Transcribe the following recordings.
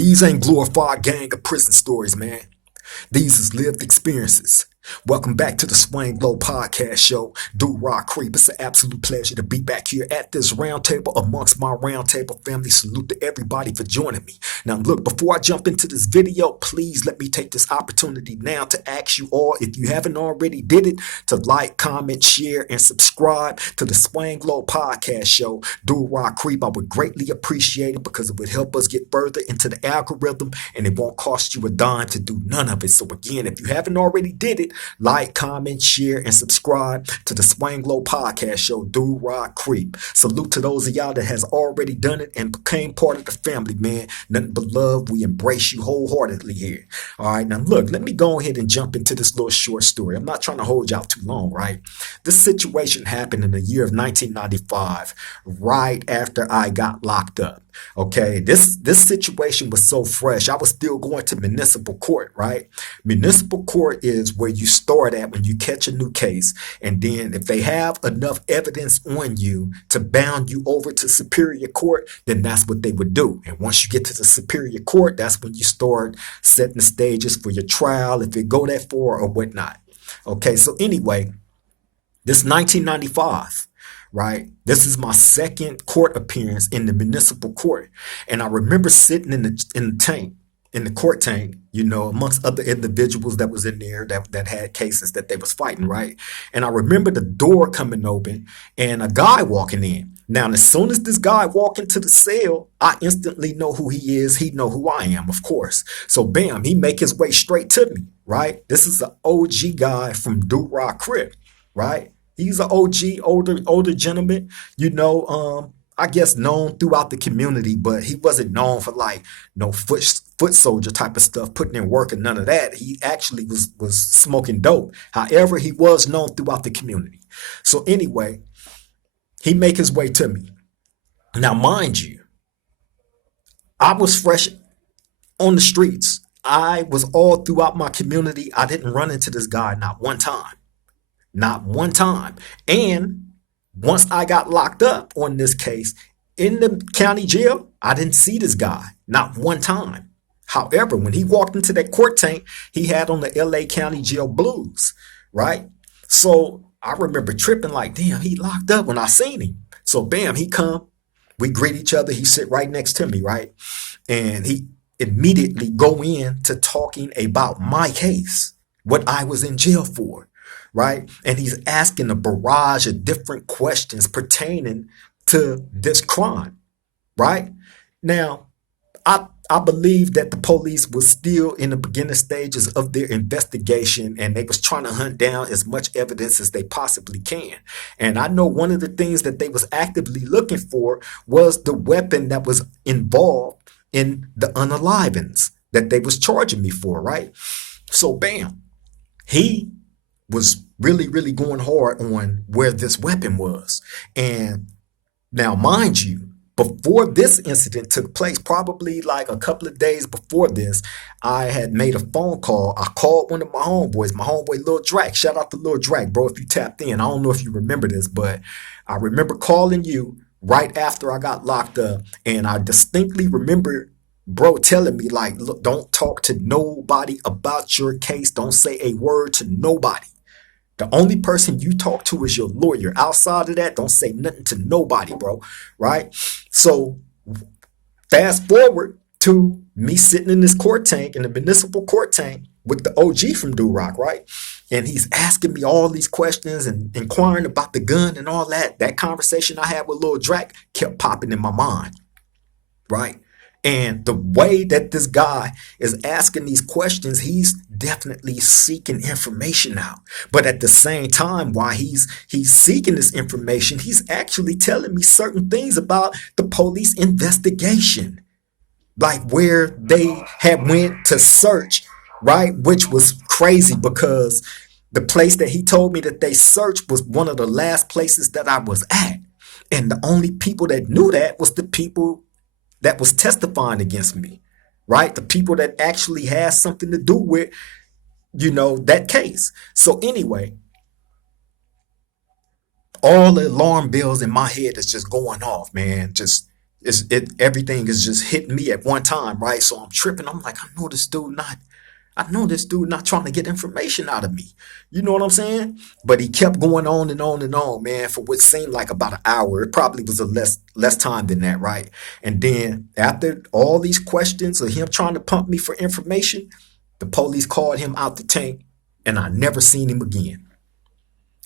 These ain't glorified gang of prison stories, man. These is lived experiences. Welcome back to the Swing Low Podcast Show. Duroc Crip. It's an absolute pleasure to be back here at this roundtable amongst my roundtable family. Salute to everybody for joining me. Now, look, before I jump into this video, please let me take this opportunity now to ask you all, if you haven't already did it, to like, comment, share, and subscribe to the Swing Low Podcast Show. Duroc Crip. I would greatly appreciate it because it would help us get further into the algorithm, and it won't cost you a dime to do none of it. So again, if you haven't already did it, like, comment, share, and subscribe to the Swang Low Podcast Show, Duroc Crip. Salute to those of y'all that has already done it and became part of the family, man. Nothing but love. We embrace you wholeheartedly here. All right, now look, let me go ahead and jump into this little short story. I'm not trying to hold y'all too long, right? This situation happened in the year of 1995, right after I got locked up. Okay, this situation was so fresh. I was still going to municipal court, right? Municipal court is where you start at when you catch a new case, and then if they have enough evidence on you to bound you over to superior court, then that's what they would do. And once you get to the superior court, that's when you start setting the stages for your trial, if it go that far or whatnot. Okay, so anyway, this 1995. Right? This is my second court appearance in the municipal court. And I remember sitting in the court tank, amongst other individuals that was in there that had cases that they was fighting, right? And I remember the door coming open and a guy walking in. Now, as soon as this guy walked into the cell, I instantly know who he is. He know who I am, of course. So bam, he make his way straight to me, right? This is an OG guy from Duroc Crip, right? He's an OG, older gentleman, I guess known throughout the community, but he wasn't known for like no foot soldier type of stuff, putting in work and none of that. He actually was smoking dope. However, he was known throughout the community. So anyway, he make his way to me. Now, mind you, I was fresh on the streets. I was all throughout my community. I didn't run into this guy not one time. Not one time. And once I got locked up on this case in the county jail, I didn't see this guy not one time. However, when he walked into that court tank, he had on the LA County Jail blues, right? So I remember tripping like, damn, he locked up when I seen him. So bam, he come, we greet each other. He sit right next to me, right? And he immediately go in to talking about my case, what I was in jail for. Right? And he's asking a barrage of different questions pertaining to this crime. Right? Now, I believe that the police was still in the beginning stages of their investigation, and they was trying to hunt down as much evidence as they possibly can. And I know one of the things that they was actively looking for was the weapon that was involved in the unalivings that they was charging me for, right? So bam, he was really, really going hard on where this weapon was. And now, mind you, before this incident took place, probably like a couple of days before this, I had made a phone call. I called one of my homeboy Lil Drac. Shout out to Lil Drac, bro, if you tapped in. I don't know if you remember this, but I remember calling you right after I got locked up. And I distinctly remember bro telling me, like, look, don't talk to nobody about your case. Don't say a word to nobody. The only person you talk to is your lawyer. Outside of that, don't say nothing to nobody, bro. Right? So fast forward to me sitting in this court tank, in the municipal court tank with the OG from Duroc, right? And he's asking me all these questions and inquiring about the gun and all that. That conversation I had with Lil Drac kept popping in my mind, right? And the way that this guy is asking these questions, he's definitely seeking information out. But at the same time, while he's seeking this information, he's actually telling me certain things about the police investigation, like where they had went to search, right? Which was crazy because the place that he told me that they searched was one of the last places that I was at. And the only people that knew that was the people that was testifying against me, right? The people that actually had something to do with, that case. So anyway, all the alarm bells in my head is just going off, man. Just Everything is just hitting me at one time, right? So I'm tripping. I'm like, I know this dude not trying to get information out of me. You know what I'm saying? But he kept going on and on and on, man, for what seemed like about an hour. It probably was a less time than that, right? And then after all these questions of him trying to pump me for information, the police called him out the tank, and I never seen him again.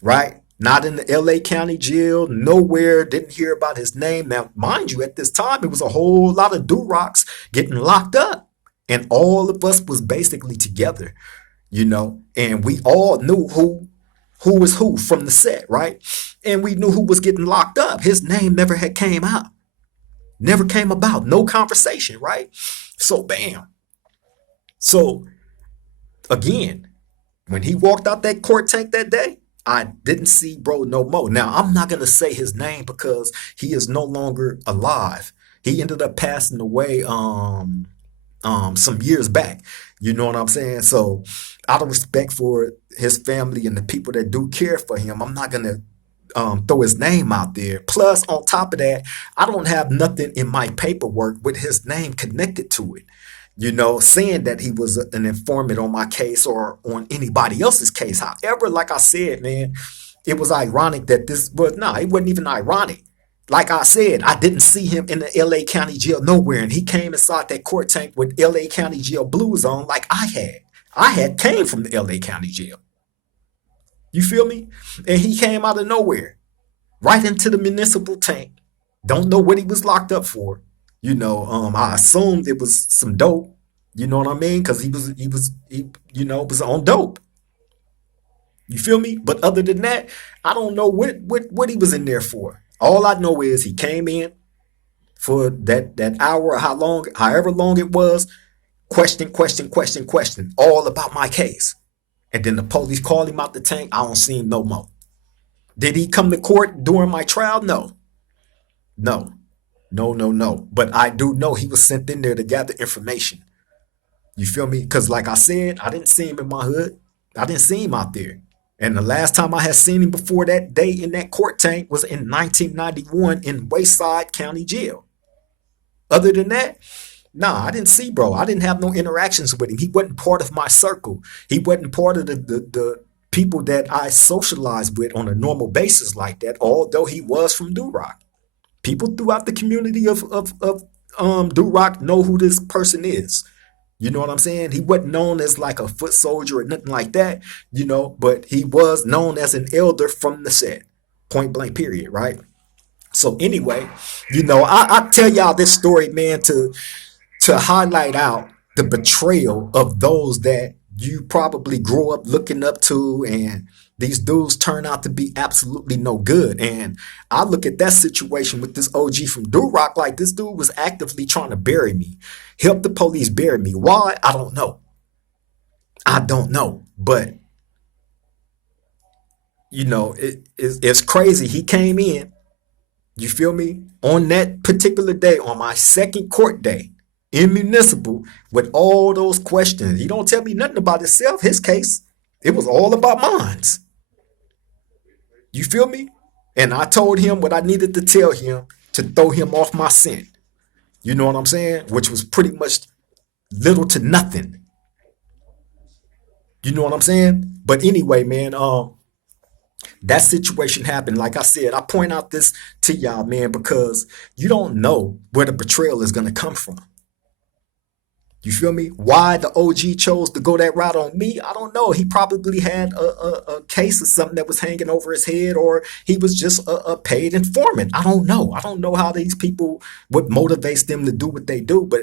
Right? Not in the LA County jail, nowhere, didn't hear about his name. Now, mind you, at this time, it was a whole lot of Durocs getting locked up. And all of us was basically together, and we all knew who was who from the set, right? And we knew who was getting locked up. His name never had came out, never came about, no conversation, right? So bam. So again, when he walked out that court tank that day, I didn't see bro no more. Now, I'm not going to say his name because he is no longer alive. He ended up passing away some years back. You know what I'm saying? So out of respect for his family and the people that do care for him, I'm not going to throw his name out there. Plus, on top of that, I don't have nothing in my paperwork with his name connected to it. Saying that he was an informant on my case or on anybody else's case. However, like I said, man, it was ironic that it wasn't even ironic. Like I said, I didn't see him in the LA County jail nowhere, and he came inside that court tank with LA County jail blues on like I had. I had came from the LA County jail. You feel me? And he came out of nowhere, right into the municipal tank. Don't know what he was locked up for. I assumed it was some dope. You know what I mean? Because he was on dope. You feel me? But other than that, I don't know what he was in there for. All I know is he came in for that hour, or however long it was, question, all about my case. And then the police called him out the tank. I don't see him no more. Did he come to court during my trial? No. No. But I do know he was sent in there to gather information. You feel me? Because like I said, I didn't see him in my hood. I didn't see him out there. And the last time I had seen him before that day in that court tank was in 1991 in Wayside County Jail. Other than that, nah, I didn't see bro. I didn't have no interactions with him. He wasn't part of my circle. He wasn't part of the people that I socialized with on a normal basis like that, although he was from Duroc. People throughout the community of Duroc know who this person is. You know what I'm saying? He wasn't known as like a foot soldier or nothing like that, but he was known as an elder from the set. Point blank, period, right? So anyway, I tell y'all this story, man, to highlight out the betrayal of those that you probably grew up looking up to, and these dudes turn out to be absolutely no good. And I look at that situation with this OG from Duroc like this dude was actively trying to bury me, help the police bury me. Why? I don't know. But, it's crazy. He came in, you feel me, on that particular day, on my second court day in municipal, with all those questions. He don't tell me nothing about himself, his case. It was all about mine. You feel me? And I told him what I needed to tell him to throw him off my scent. You know what I'm saying? Which was pretty much little to nothing. You know what I'm saying? But anyway, man, that situation happened. Like I said, I point out this to y'all, man, because you don't know where the betrayal is going to come from. You feel me? Why the OG chose to go that route on me, I don't know. He probably had a case of something that was hanging over his head, or he was just a paid informant. I don't know. I don't know how these people, what motivates them to do what they do, but,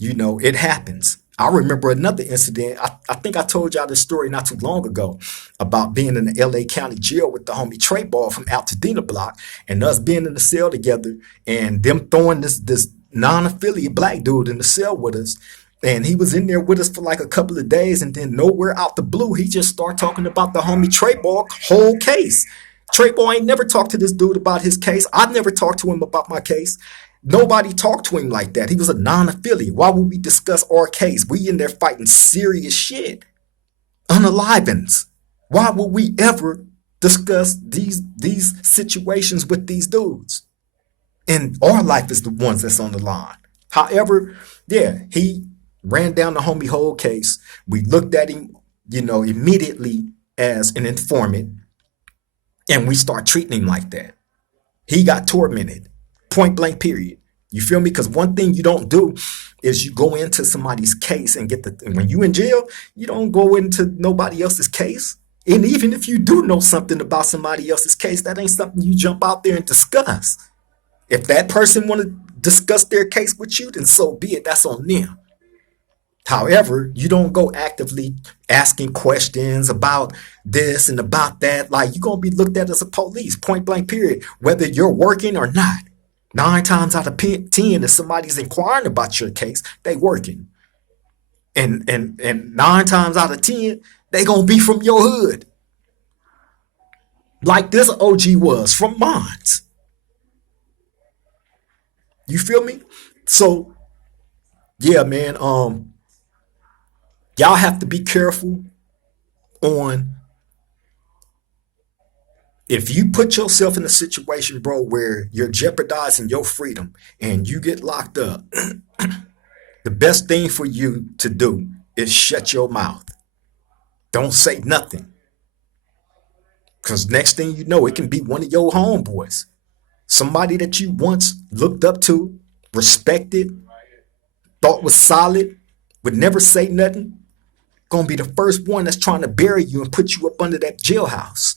it happens. I remember another incident. I think I told y'all this story not too long ago about being in the LA County jail with the homie Trey Ball from Altadena Block, and us being in the cell together and them throwing this non-affiliate black dude in the cell with us. And he was in there with us for like a couple of days, and then nowhere out the blue, he just started talking about the homie Trey Ball whole case. Trey Ball ain't never talked to this dude about his case. I've never talked to him about my case. Nobody talked to him like that. He was a non-affiliate. Why would we discuss our case? We in there fighting serious shit. Unalivens. Why would we ever discuss these situations with these dudes? And our life is the ones that's on the line. However, yeah, he ran down the homie whole case. We looked at him, immediately as an informant, and we start treating him like that. He got tormented, point blank, period. You feel me? Because one thing you don't do is you go into somebody's case and when you in jail, you don't go into nobody else's case. And even if you do know something about somebody else's case, that ain't something you jump out there and discuss. If that person want to discuss their case with you, then so be it. That's on them. However, you don't go actively asking questions about this and about that. Like, you're going to be looked at as a police, point blank, period, whether you're working or not. 9 times out of 10, if somebody's inquiring about your case, they working. And 9 times out of 10, they going to be from your hood. Like this OG was from mine. You feel me? So, yeah, man, y'all have to be careful on if you put yourself in a situation, bro, where you're jeopardizing your freedom and you get locked up, the best thing for you to do is shut your mouth. Don't say nothing. Because next thing you know, it can be one of your homeboys. Somebody that you once looked up to, respected, thought was solid, would never say nothing, gonna be the first one that's trying to bury you and put you up under that jailhouse.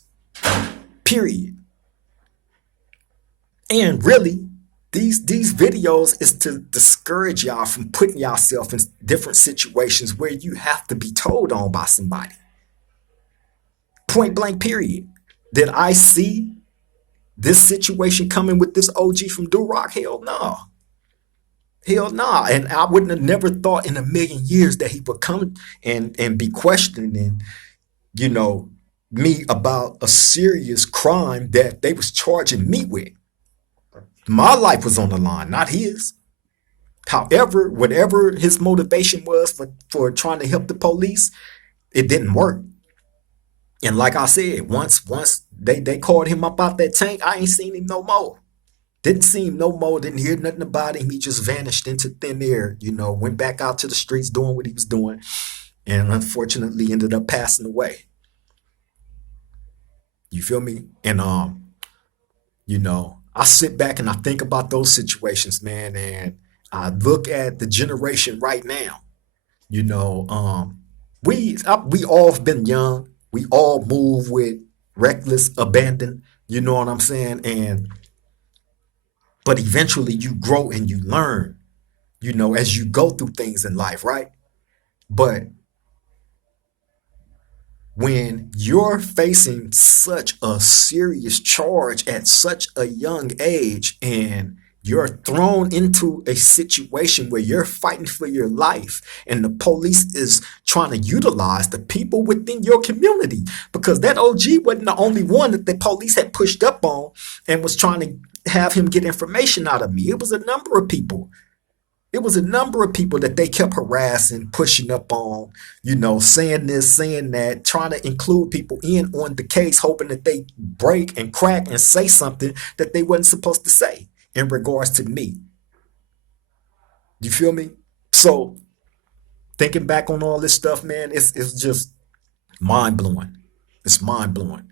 Period. And really, these videos is to discourage y'all from putting yourself in different situations where you have to be told on by somebody. Point blank, period. Did I see this situation coming with this OG from Duroc? Hell no. Hell nah. And I wouldn't have never thought in a million years that he would come and be questioning, me about a serious crime that they was charging me with. My life was on the line, not his. However, whatever his motivation was for trying to help the police, it didn't work. And like I said, once they called him up out that tank, I ain't seen him no more. Didn't see him no more, didn't hear nothing about him. He just vanished into thin air, went back out to the streets doing what he was doing, and unfortunately ended up passing away. You feel me? And I sit back and I think about those situations, man, and I look at the generation right now. We all have been young. We all move with reckless abandon. You know what I'm saying? But eventually you grow and you learn, as you go through things in life, right? But when you're facing such a serious charge at such a young age and you're thrown into a situation where you're fighting for your life and the police is trying to utilize the people within your community, because that OG wasn't the only one that the police had pushed up on and was trying to have him get information out of me. It was a number of people. It was a number of people that they kept harassing, pushing up on, saying this, saying that, trying to include people in on the case, hoping that they break and crack and say something that they wasn't supposed to say in regards to me. You feel me? So thinking back on all this stuff, man, it's just mind blowing. It's mind blowing.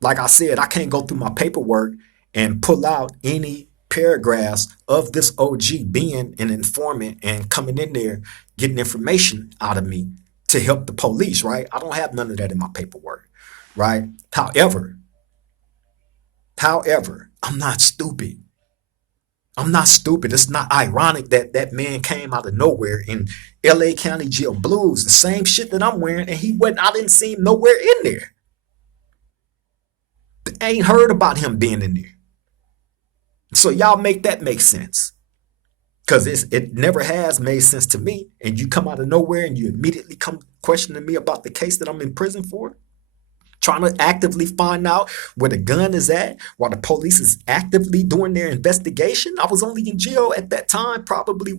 Like I said, I can't go through my paperwork and pull out any paragraphs of this OG being an informant and coming in there getting information out of me to help the police, right? I don't have none of that in my paperwork, right? However, I'm not stupid. I'm not stupid. It's not ironic that that man came out of nowhere in LA County Jail Blues, the same shit that I'm wearing, and I didn't see him nowhere in there. I ain't heard about him being in there. So y'all make that make sense. Because it never has made sense to me. And you come out of nowhere and you immediately come questioning me about the case that I'm in prison for. Trying to actively find out where the gun is at while the police is actively doing their investigation. I was only in jail at that time, probably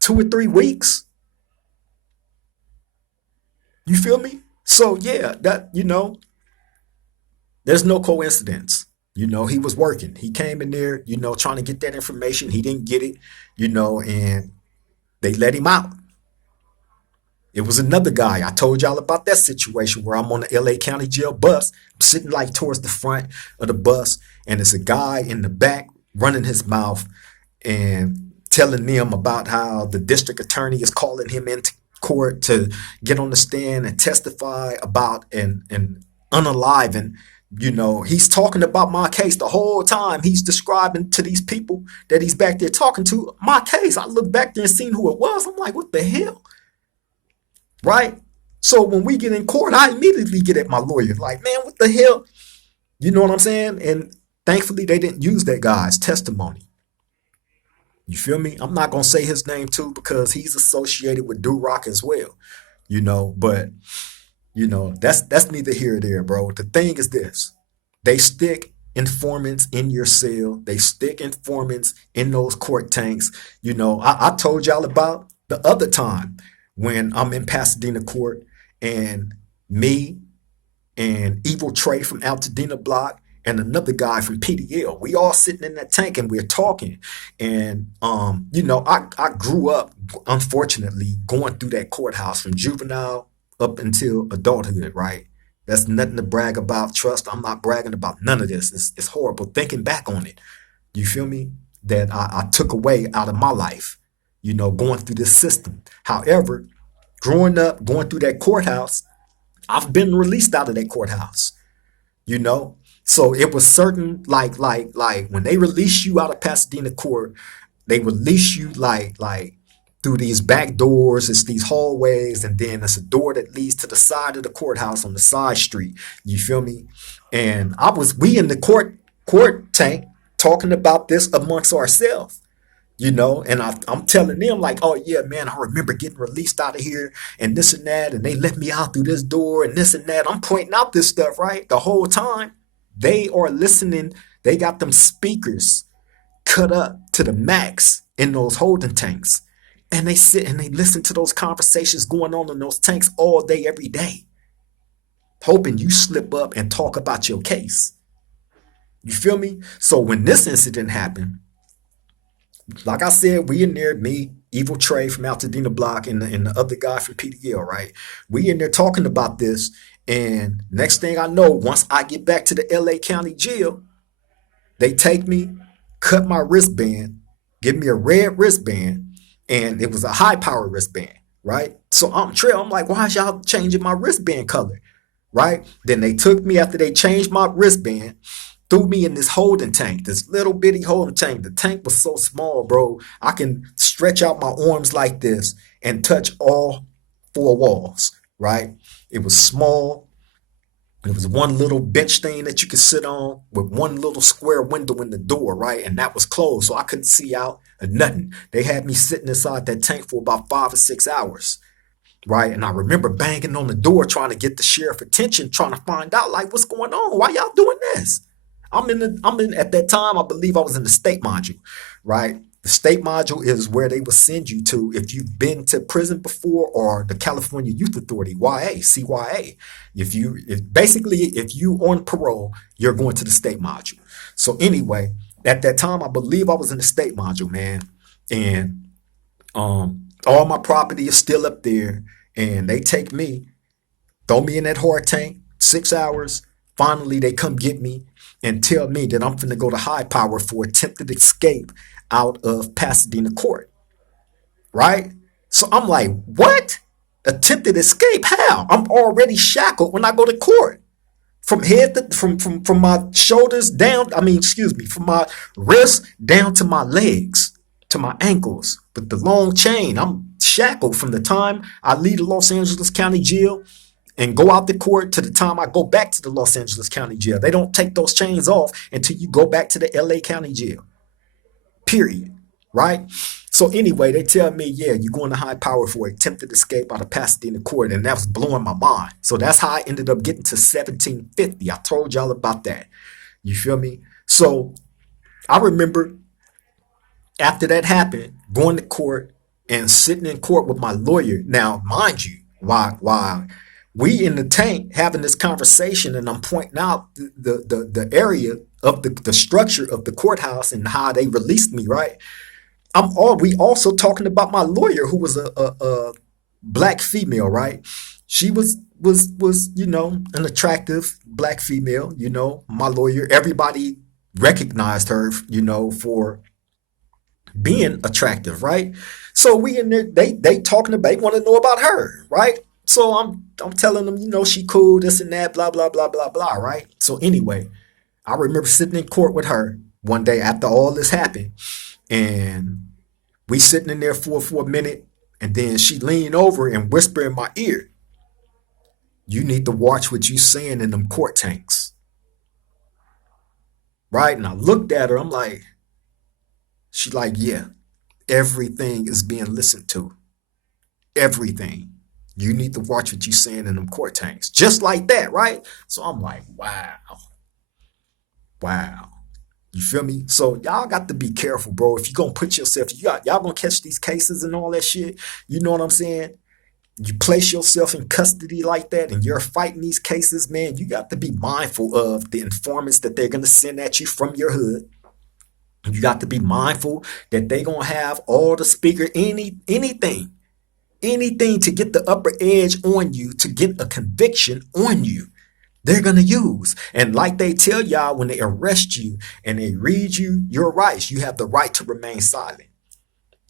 2 or 3 weeks. You feel me? So yeah, that, there's no coincidence. He was working. He came in there, trying to get that information. He didn't get it, and they let him out. It was another guy. I told y'all about that situation where I'm on the LA County Jail bus, I'm sitting like towards the front of the bus, and it's a guy in the back running his mouth and telling them about how the district attorney is calling him into court to get on the stand and testify about an unaliving. He's talking about my case the whole time. He's describing to these people that he's back there talking to my case. I look back there and seen who it was. I'm like, what the hell? Right? So when we get in court, I immediately get at my lawyer, like, man, what the hell? You know what I'm saying? And thankfully, they didn't use that guy's testimony. You feel me? I'm not gonna say his name too because he's associated with Duroc as well. But that's neither here or there, bro. The thing is this: they stick informants in your cell. They stick informants in those court tanks. I told y'all about the other time when I'm in Pasadena court and me and Evil Trey from Altadena Block and another guy from PDL. We all sitting in that tank and we're talking. And I grew up, unfortunately, going through that courthouse from juvenile up until adulthood, right? That's nothing to brag about. Trust, I'm not bragging about none of this. It's horrible thinking back on it. You feel me? That I took away out of my life, going through this system. However, growing up, going through that courthouse, I've been released out of that courthouse, So it was certain, like when they release you out of Pasadena court, they release you like through these back doors. It's these hallways, and then it's a door that leads to the side of the courthouse on the side street. You feel me? And we in the court tank talking about this amongst ourselves. And I'm telling them like, oh yeah, man, I remember getting released out of here and this and that, and they let me out through this door and this and that. I'm pointing out this stuff, right? The whole time they are listening. They got them speakers cut up to the max in those holding tanks. And they sit and they listen to those conversations going on in those tanks all day, every day, hoping you slip up and talk about your case. You feel me? So when this incident happened, like I said, we in there, me, Evil Trey from Altadena Block, and the other guy from PDL, right? We in there talking about this. And next thing I know, once I get back to the LA County Jail, they take me, cut my wristband, give me a red wristband, and it was a high power wristband, right? So I'm like, why is y'all changing my wristband color, right? Then they took me after they changed my wristband, threw me in this holding tank, this little bitty holding tank. The tank was so small, bro. I can stretch out my arms like this and touch all four walls, right? It was small. It was one little bench thing that you could sit on with one little square window in the door, right? And that was closed, so I couldn't see out or nothing. They had me sitting inside that tank for about 5 or 6 hours, right? And I remember banging on the door trying to get the sheriff attention, trying to find out like what's going on. Why y'all doing this? I'm in at that time, I believe I was in the state module, right? The state module is where they will send you to if you've been to prison before, or the California Youth Authority, CYA. If you on parole, you're going to the state module. So anyway, at that time, I believe I was in the state module, man. And all my property is still up there. And they take me, throw me in that hard tank, 6 hours. Finally, they come get me and tell me that I'm finna go to high power for attempted escape out of Pasadena court, right? So I'm like, what? Attempted escape? How? I'm already shackled when I go to court. From from my shoulders down, from my wrists down to my legs, to my ankles, with the long chain. I'm shackled from the time I leave the Los Angeles County Jail and go out the court to the time I go back to the Los Angeles County Jail. They don't take those chains off until you go back to the LA County Jail. Period. Right? So anyway, they tell me, yeah, you're going to high power for attempted escape out of Pasadena court. And that was blowing my mind. So that's how I ended up getting to 1750. I told y'all about that. You feel me? So I remember after that happened, going to court and sitting in court with my lawyer. Now, mind you, why we in the tank having this conversation, and I'm pointing out the area of the structure of the courthouse and how they released me, right? We also talking about my lawyer who was a black female, right? She was an attractive black female, my lawyer. Everybody recognized her, for being attractive, right? So we in there, they talking about, they want to know about her, right? So I'm telling them, she cool, this and that, blah blah blah blah blah, right? So anyway, I remember sitting in court with her one day after all this happened, and we sitting in there for a minute, and then she leaned over and whispered in my ear, "You need to watch what you saying in them court tanks." Right? And I looked at her, I'm like, she like, yeah, everything is being listened to. Everything. You need to watch what you saying in them court tanks. Just like that, right? So I'm like, wow. Wow. You feel me? So y'all got to be careful, bro. If you're gonna put yourself, y'all gonna catch these cases and all that shit. You know what I'm saying? You place yourself in custody like that and you're fighting these cases, man, you got to be mindful of the informants that they're gonna send at you from your hood. You got to be mindful that they're gonna have all the speaker, anything to get the upper edge on you, to get a conviction on you. They're going to use. And like they tell y'all when they arrest you and they read you your rights, you have the right to remain silent.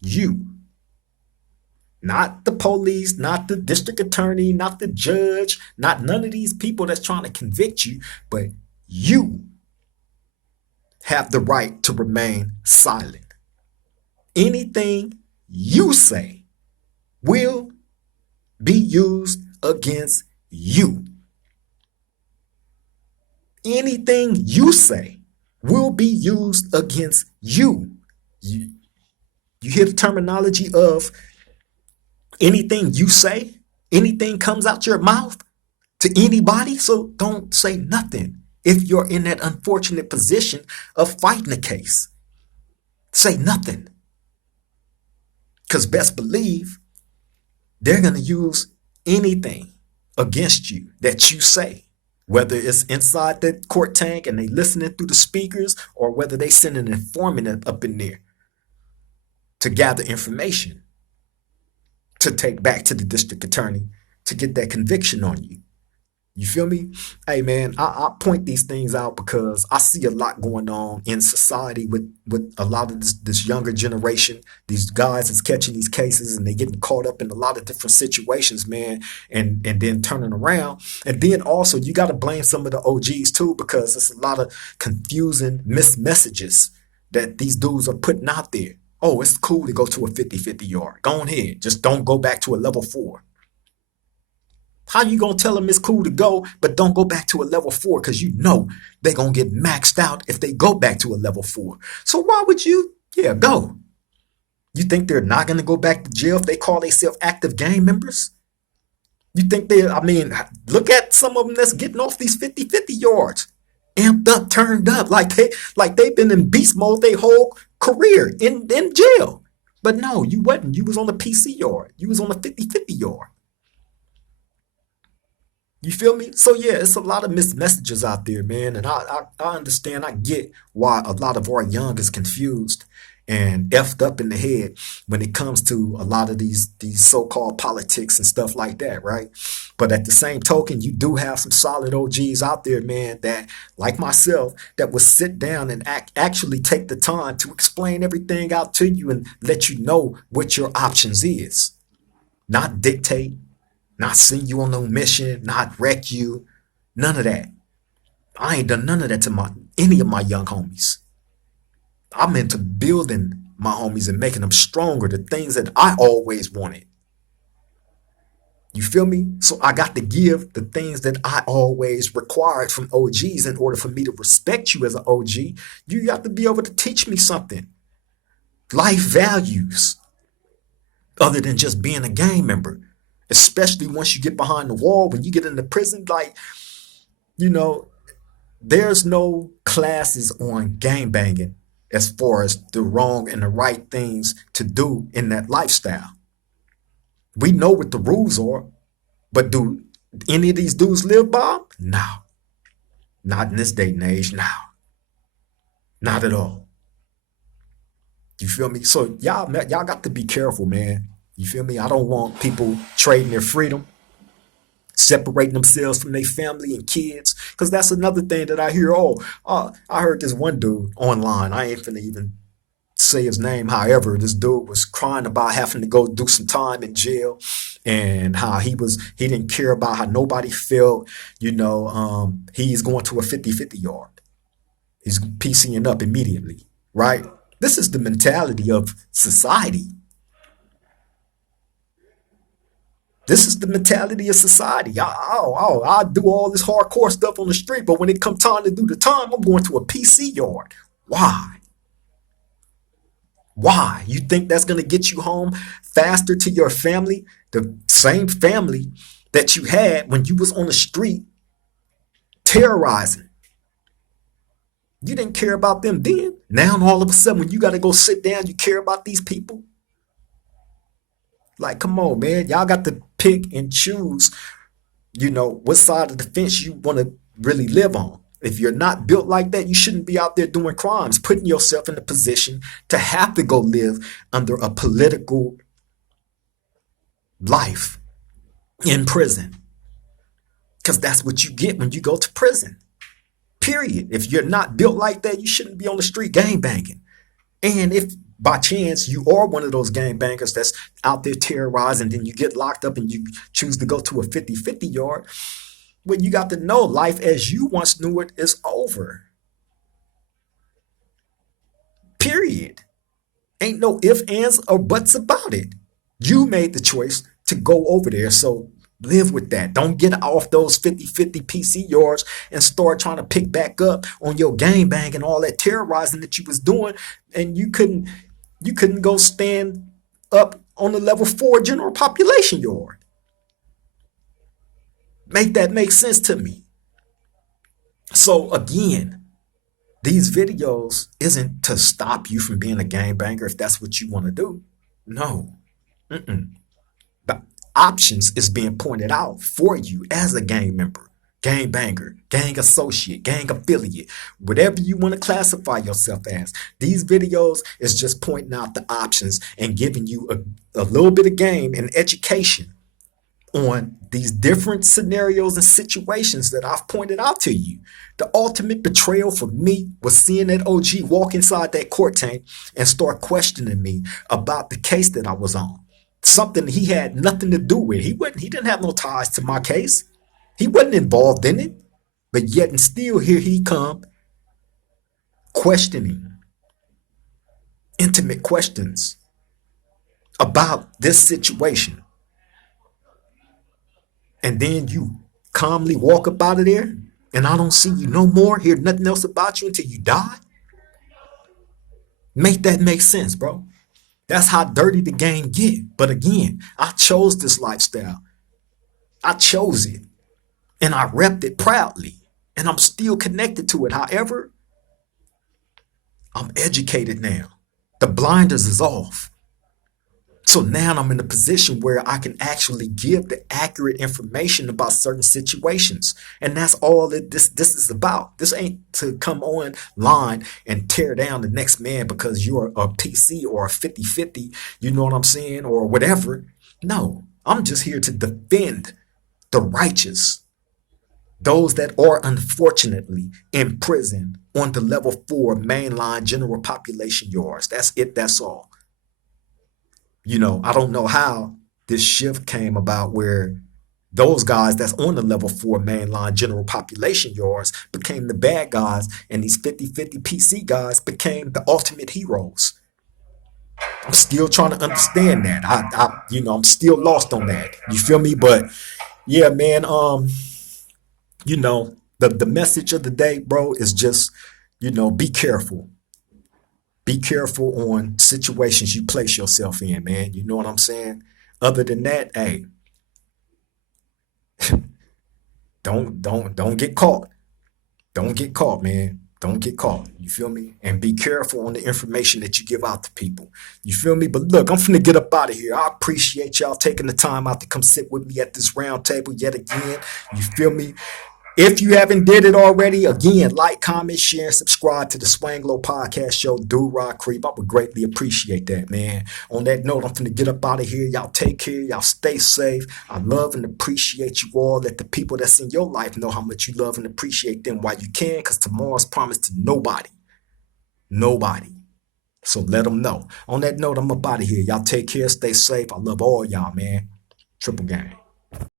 You, not the police, not the district attorney, not the judge, not none of these people that's trying to convict you, but you have the right to remain silent. Anything you say will be used against you. Anything you say will be used against you. You hear the terminology of anything you say, anything comes out your mouth to anybody, so don't say nothing. If you're in that unfortunate position of fighting a case, say nothing. Because best believe they're going to use anything against you that you say. Whether it's inside the court tank and they listening through the speakers, or whether they send an informant up in there to gather information to take back to the district attorney to get that conviction on you. You feel me? Hey man, I point these things out because I see a lot going on in society with a lot of this younger generation. These guys is catching these cases and they getting caught up in a lot of different situations, man, and then turning around. And then also you got to blame some of the OGs too, because it's a lot of confusing missed messages that these dudes are putting out there. Oh, it's cool to go to a 50-50 yard. Go ahead. Just don't go back to a level 4. How you gonna tell them it's cool to go, but don't go back to a level 4? Because you know they're gonna get maxed out if they go back to a level 4. So why would you? Yeah, go. You think they're not gonna go back to jail if they call themselves active gang members? You think look at some of them that's getting off these 50-50 yards, amped up, turned up, like they've been in beast mode their whole career in jail. But no, you wasn't. You was on the PC yard. You was on the 50-50 yard. You feel me? So yeah, it's a lot of missed messages out there, man. And I understand, I get why a lot of our young is confused and effed up in the head when it comes to a lot of these so-called politics and stuff like that, right? But at the same token, you do have some solid OGs out there, man, that, like myself, that will sit down and actually take the time to explain everything out to you and let you know what your options is. Not dictate, not send you on no mission, not wreck you, none of that. I ain't done none of that to any of my young homies. I'm into building my homies and making them stronger, the things that I always wanted. You feel me? So I got to give the things that I always required from OGs in order for me to respect you as an OG. You got to be able to teach me something. Life values, other than just being a gang member. Especially once you get behind the wall, when you get into prison, there's no classes on gang banging as far as the wrong and the right things to do in that lifestyle. We know what the rules are, but do any of these dudes live by them? No. Not in this day and age, no. Not at all. You feel me? So y'all got to be careful, man. You feel me? I don't want people trading their freedom, separating themselves from their family and kids, because that's another thing that I hear. Oh, I heard this one dude online. I ain't finna even say his name. However, this dude was crying about having to go do some time in jail, and how he didn't care about how nobody felt. He's going to a 50-50 yard. He's PCing up immediately, right? This is the mentality of society. This is the mentality of society. I'll do all this hardcore stuff on the street, but when it comes time to do the time, I'm going to a PC yard. Why? Why? You think that's going to get you home faster to your family? The same family that you had when you was on the street terrorizing. You didn't care about them then. Now all of a sudden, when you got to go sit down, you care about these people? Like, come on, man. Y'all got to pick and choose, what side of the fence you want to really live on. If you're not built like that, you shouldn't be out there doing crimes, putting yourself in a position to have to go live under a political life in prison. Because that's what you get when you go to prison. Period. If you're not built like that, you shouldn't be on the street gangbanging. And if by chance you are one of those gangbangers that's out there terrorizing, then you get locked up and you choose to go to a 50-50 yard, well, you got to know life as you once knew it is over. Period. Ain't no ifs, ands, or buts about it. You made the choice to go over there, so live with that. Don't get off those 50-50 PC yards and start trying to pick back up on your gangbang and all that terrorizing that you was doing, and you couldn't go stand up on the level 4 general population yard. Make that make sense to me. So again, these videos isn't to stop you from being a gangbanger if that's what you want to do. No. The options is being pointed out for you as a gang member, gang banger, gang associate, gang affiliate, whatever you want to classify yourself as. These videos is just pointing out the options and giving you a little bit of game and education on these different scenarios and situations that I've pointed out to you. The ultimate betrayal for me was seeing that OG walk inside that court tank and start questioning me about the case that I was on. Something he had nothing to do with. He didn't have no ties to my case. He wasn't involved in it. But yet and still here he come questioning intimate questions about this situation. And then you calmly walk up out of there and I don't see you no more, hear nothing else about you until you die. Make that make sense, bro. That's how dirty the game get. But again, I chose this lifestyle. I chose it. And I repped it proudly. And I'm still connected to it. However, I'm educated now. The blinders is off. So now I'm in a position where I can actually give the accurate information about certain situations. And that's all that this is about. This ain't to come online and tear down the next man because you're a PC or a 50-50, you know what I'm saying, or whatever. No, I'm just here to defend the righteous, those that are unfortunately in prison on the level 4 mainline general population yards. That's it. That's all. I don't know how this shift came about where those guys that's on the level 4 mainline general population yards became the bad guys and these 50-50 PC guys became the ultimate heroes. I'm still trying to understand that. I'm still lost on that. You feel me? But yeah, man, the message of the day, bro, is just, be careful. Be careful on situations you place yourself in, man. You know what I'm saying? Other than that, hey, don't get caught. Don't get caught, man. Don't get caught. You feel me? And be careful on the information that you give out to people. You feel me? But look, I'm finna get up out of here. I appreciate y'all taking the time out to come sit with me at this round table yet again. You feel me? If you haven't did it already, again, like, comment, share, and subscribe to the Swang Low Podcast Show, Duroc Crip. I would greatly appreciate that, man. On that note, I'm finna get up out of here. Y'all take care. Y'all stay safe. I love and appreciate you all. Let the people that's in your life know how much you love and appreciate them while you can, because tomorrow's promised to nobody. Nobody. So let them know. On that note, I'm up out of here. Y'all take care. Stay safe. I love all y'all, man. Triple gang.